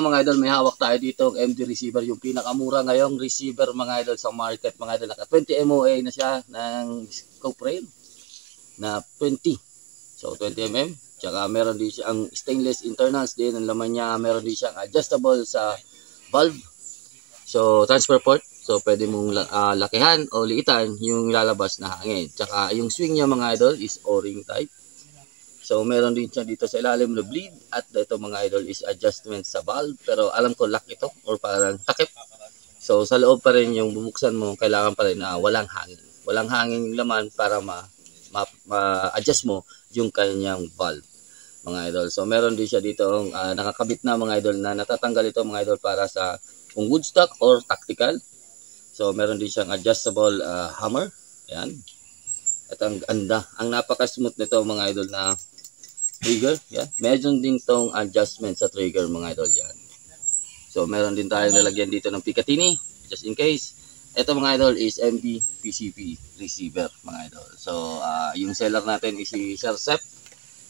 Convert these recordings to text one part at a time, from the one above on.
mga idol, may hawak tayo dito MD receiver, yung pinakamura ngayong receiver mga idol sa market mga idol. Naka 20 MOA na siya ng scope rail na 20. So 20 mm. Tsaka meron din siyang stainless internals din ang laman niya. Meron din siyang adjustable sa valve. So transfer port. So pwede mong lakihan o liitan yung lalabas na hangin. Tsaka yung swing niya mga idol is O-ring type. So meron din siya dito sa ilalim na bleed at ito mga idol is adjustment sa valve, pero alam ko lock ito or parang takip. So sa loob pa rin yung bubuksan mo, kailangan pa rin na walang hangin. Walang hangin yung laman para ma-adjust mo yung kanyang valve mga idol. So meron din siya dito nakakabit na mga idol na natatanggal ito mga idol para sa kung wood stock or tactical. So meron din siyang adjustable hammer. Ayan. At ang ganda, ang napaka-smooth nito mga idol na trigger, yan. Meron din tong adjustment sa trigger mga idol yan. So meron din tayo nalagyan dito ng Picatinny just in case. Ito mga idol is MD PCP receiver mga idol. So yung seller natin is si Sir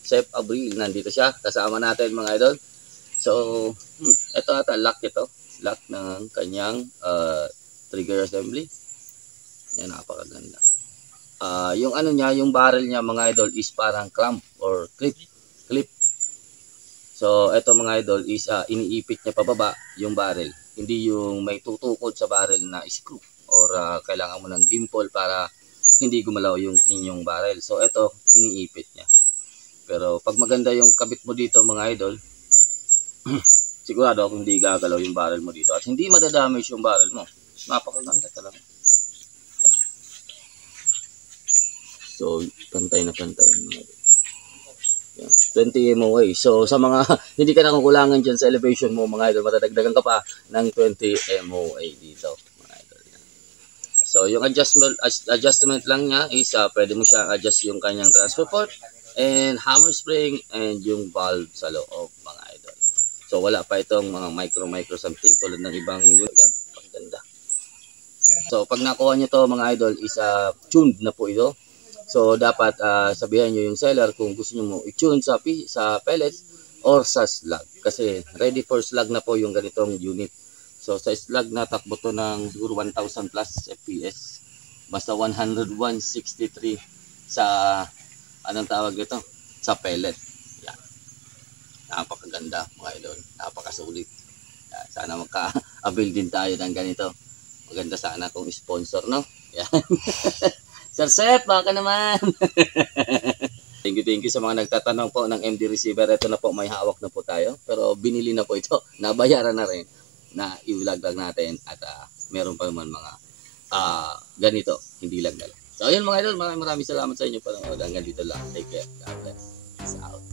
Sep Abril, nandito siya kasama natin mga idol. So ito ata lock ng kanyang trigger assembly. Yan, napakaganda. Yung ano niya, yung barrel niya mga idol is parang clamp or clip. So ito mga idol is iniipit niya pababa yung barrel. Hindi yung may tutukod sa barrel na screw or kailangan mo ng dimple para hindi gumalaw yung inyong barrel. So ito iniipit niya. Pero pag maganda yung kabit mo dito mga idol, sigurado akong hindi gagalaw yung barrel mo dito at hindi madadamage yung barrel mo. Napakaganda talaga. So pantay na pantay mga idol. 20 MOA. So sa mga hindi ka nakukulangan dyan sa elevation mo mga idol, matadagdagan ka pa ng 20 MOA dito mga idol. So yung adjustment lang niya is pwede mo siya adjust yung kanyang transfer port and hammer spring and yung valve sa loob mga idol. So wala pa itong mga micro something tulad ng ibang yun. Pagganda. So pag nakuha nyo to mga idol is tuned na po ito. So dapat sabihan nyo yung seller kung gusto nyo mo i-tune sa pellets or sa slug. Kasi ready for slug na po yung ganitong unit. So sa slug na takbo to ng siguro 1000 plus FPS. Basta 101.63 sa anong tawag dito? Sa pellet. Yan. Napakaganda mga idol. Napakasulit. Yan. Sana magka-avail din tayo ng ganito. Maganda sana kung sponsor, no? Yan. Sir Seth, baka naman. Thank you sa mga nagtatanong po ng MD receiver. Ito na po, may hawak na po tayo. Pero binili na po ito. Nabayaran na rin na i-vlog lang natin. At meron pa naman mga ganito. Hindi lang dala. So ayun mga idol, maraming salamat sa inyo. Hanggang dito lang. Take care. God bless. Peace out.